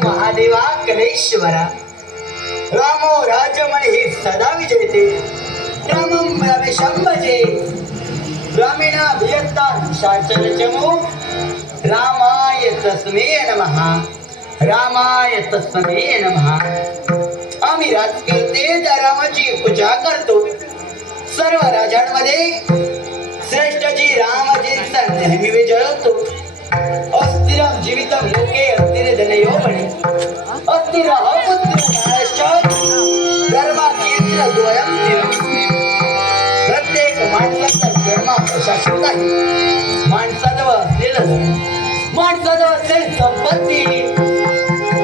महादेवा कलेश्वरा रामो राजमणि सदा विजयते रामं रमेशं भजे रामेण भियत्ता शाचरचमो रामाय तस्मै नमः रामाय तस्मै नमः। आम्ही राजकर्ते त्या रामाची पूजा करतो। सर्व राजांमध्ये श्रेष्ठ जी रामजींचा नेहमी विजय होतो। अस्थिरं जीवितं लोके अस्थिर धनयोमणि अस्थिर अपुत्र नायश्च धर्माकीर्तिं द्वयं स्थिरं। प्रत्येक माणसाचा जन्म अशाश्वत आहे। माणसाजवळ असलेलं माणसाजवळ असलेली संपत्ती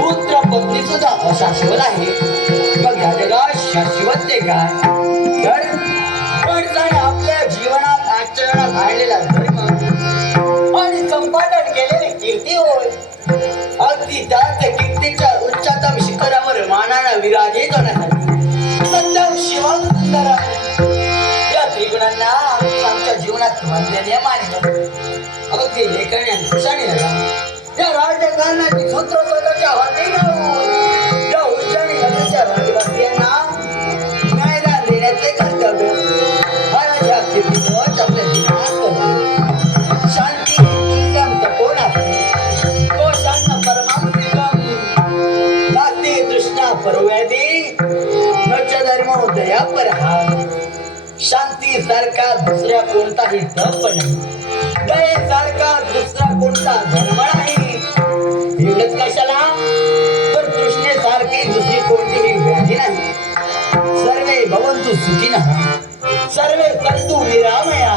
पुत्र पत्नी सुद्धा अशाश्वत आहे। मग या जगात शाश्वत ते काय? तर माणसाने आपल्या जीवनात आचरणात आणलेला धर्म आणि संपादन केलेली कीर्ती होय। अगदी त्याच कीर्तीच्या उच्चतम शिखरावर मानानं विराजित होण्यासाठी सत्यम शिवम सुंदर या त्रिगुणांना आमच्या जीवनात वंदनीय मानलं। अगदी लेखणी आणि कुशाने त्या राजकारणाची सूत्र स्वतःच्या हाती घेऊन त्या उच्चाणी नगरच्या राजवासियांना न्यायदान देण्याचे कर्तव्य महाराजा कीर्तीध्वज आपल्या जीवनात करतो। शांती तुल्यम तपोनास्ति कोशान्न परमांसिकम नास्ति तृष्णा परव्याधी नच धर्मो दयापरहा। शांती सारखा दुसरा कोणताही तप नाही, दयेसारखा दुसरा कोणता धर्म नाही। एवढंच कशाला तर तृष्णेसारखी दुसरी कोणतीही व्याधी नाही। सर्वे भवन्तु सुखिनः सर्वे सन्तु निरामया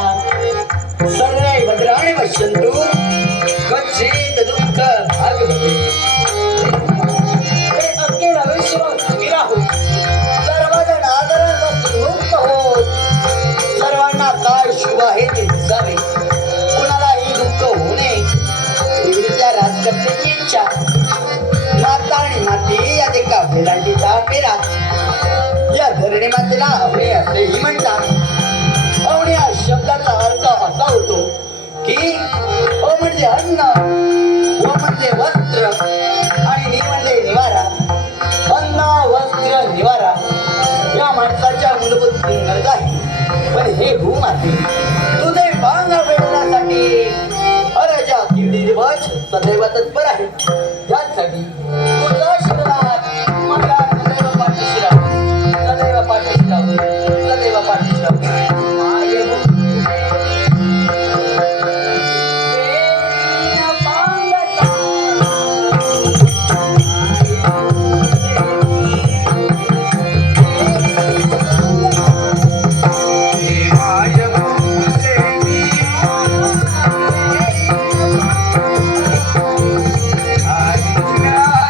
सर्वे भद्राणि पश्यन्तु क्वचित् दुःख भाग् भवेत्। हे अखेर विश्व सुखी राहो, सर्वजण आदराने मुक्त होत, सर्वांना काय शुभ आहे ते दिसावे, कुणालाही दुःख होऊ नये एवढीच्या राजकर्त्याची इच्छा। माता आणि माती या एका वेलांटीचा फेरा। या धरणी मातेला अवणी असेही म्हणतात। अवणी या शब्दाचा अर्थ असा होतो की अ म्हणजे अन्न, व म्हणजे वस्त्र आणि नि म्हणजे निवारा। अन्न वस्त्र निवारा या माणसाच्या मूलभूत गरजा आहे। पण हे भूमाते तुझे भांग वेळण्यासाठी अराजा कीर्तिध्वज सदैव तत्पर आहे। यासाठी तुझा आशीर्वाद माझ्या सदैव पाठीशी राहू, सदैव पाठीशी राहू, सदैव पाठीशी राहू। Yeah.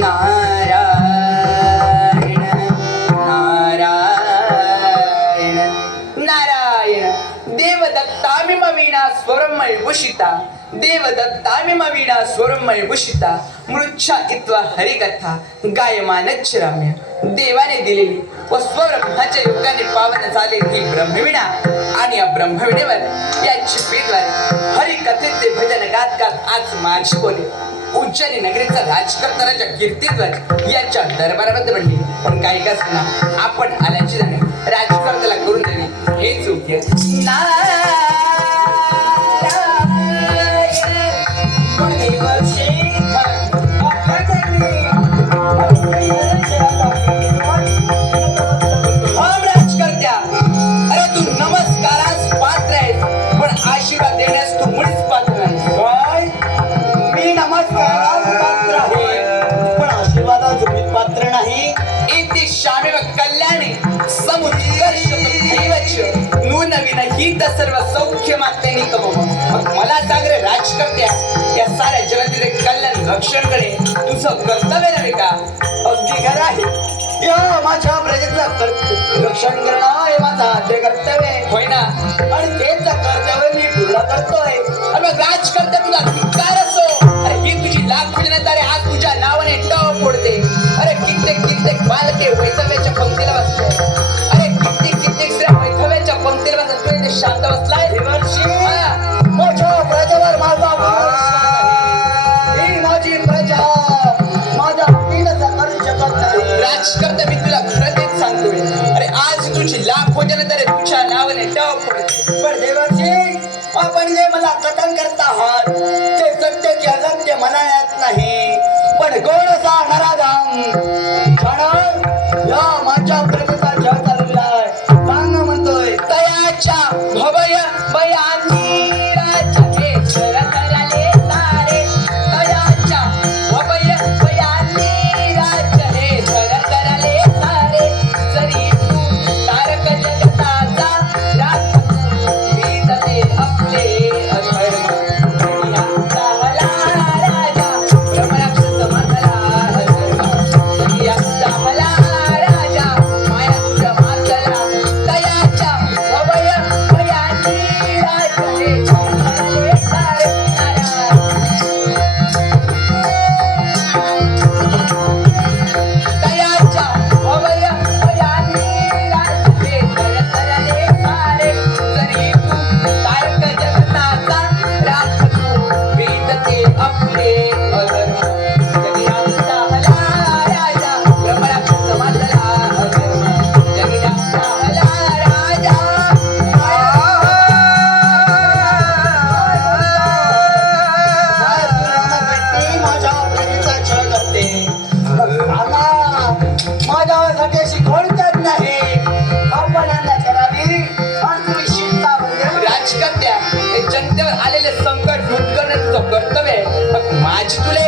नारायण नारायण नारायण देवदत्तामिम वीणा स्वरमय भूषिता देवदत्तामिम वीणा स्वरमय भूषिता मृच्छा इत्वा हरिकथा गायमानच्च रम्य देवाने दिलेली व स्वब्रह्माच्या योगाने पावन झाले ही ब्रह्मवीणा आणि या ब्रह्मवीणेवर या चिपीद्वारे हरिकथेचे भजन गात गात आज माझी बोले उज्जैनी नगरीचा राजकर्ताराच्या कीर्तीद्वारे याच्या दरबारामध्ये बनली पण काही का असताना आपण आल्याची जाणे राजकर्त्याला करून देणे हे चुकी आहे. राजकर्त्या अरे तू नमस्कारास पात्र आहेस पण आशीर्वाद देण्यास तू मुळीच पात्र आहेस. काय मी नमस्कारास पात्र आहे पण आशीर्वादास मी पात्र नाही. इति शामेव कल्याणे समुत्कर्ष दैवच नूनवीन हित सर्व सौख्य मातेनी कमव. मग मला सांग रे राजकर्त्या या साऱ्या जगातील कल्याण रक्षण करणे तुझं कर्तव्य नव्हे का? अगदी खरं आहे. या माझ्या प्रजेचं रक्षण करणं हे माझं आद्य कर्तव्य आहे. होय ना? आणि तेच कर्तव्य मी पूर्ण करतोय. अरे मग राजकर्त्या तुला धिक्कार असो. अरे ही तुझी लाख पूजनात अरे आज तुझ्या नावाने टव फोडते. अरे कित्येक बालके वैधव्याच्या पंक्तीला बसले. अरे कित्येक स्त्रिया वैधव्याच्या पंक्तीला बसत तू इथे शांत बसलाय. देवर्षी माझ्या प्रजेवर माझा ही माझी प्रजा माझा हक्कीनं करू शकत नाही. राजकर्ता मी तुला खरं तेच सांगतोय. अरे आज तुझी लाख भोजन अरे तुझ्या नावाने टव फोडते. पण देवर्षी आपण जे मला कथन करत आहात ते सत्य की असत्य मला येत नाही पण गोडसा नराधाम क्षण या माझ्या प्रजेचा जग चालविलाय सांग म्हणतोय. तयाच्या भवय बयानी राजा हे शरकराले सारे. तयाच्या भवय बयानी राजा हे शरकराले सारे. जरी तू तारक जगताचा राखतो वीतते आपले अधर्म. यांचा हला राजा ब्रह्मराक्षस मातला अधर्म. यांचा हला राजा माया तुझ्या मातला. तयाच्या भवय बयानी राजा हे शरकराले सारे. तयाच्या भवय बयानी राजा हे शरकराले सारे. जरी तू तारक जगताचा राखतो वीतते आपले अधर्म. जगी आमचा हला राजा ब्रह्मराक्षस मातला अधर्म. जगी आमचा हला राजा माझ्या प्रजेचा छळ करते माझ्यासाठी अशी कोणत्याच नाही. आपण करावी आणि तुम्ही शिकता म्हणजे राजकर्त्या हे जनतेवर आलेले संकट दूर करणे तुझं कर्तव्य आहे. मग माझी तुला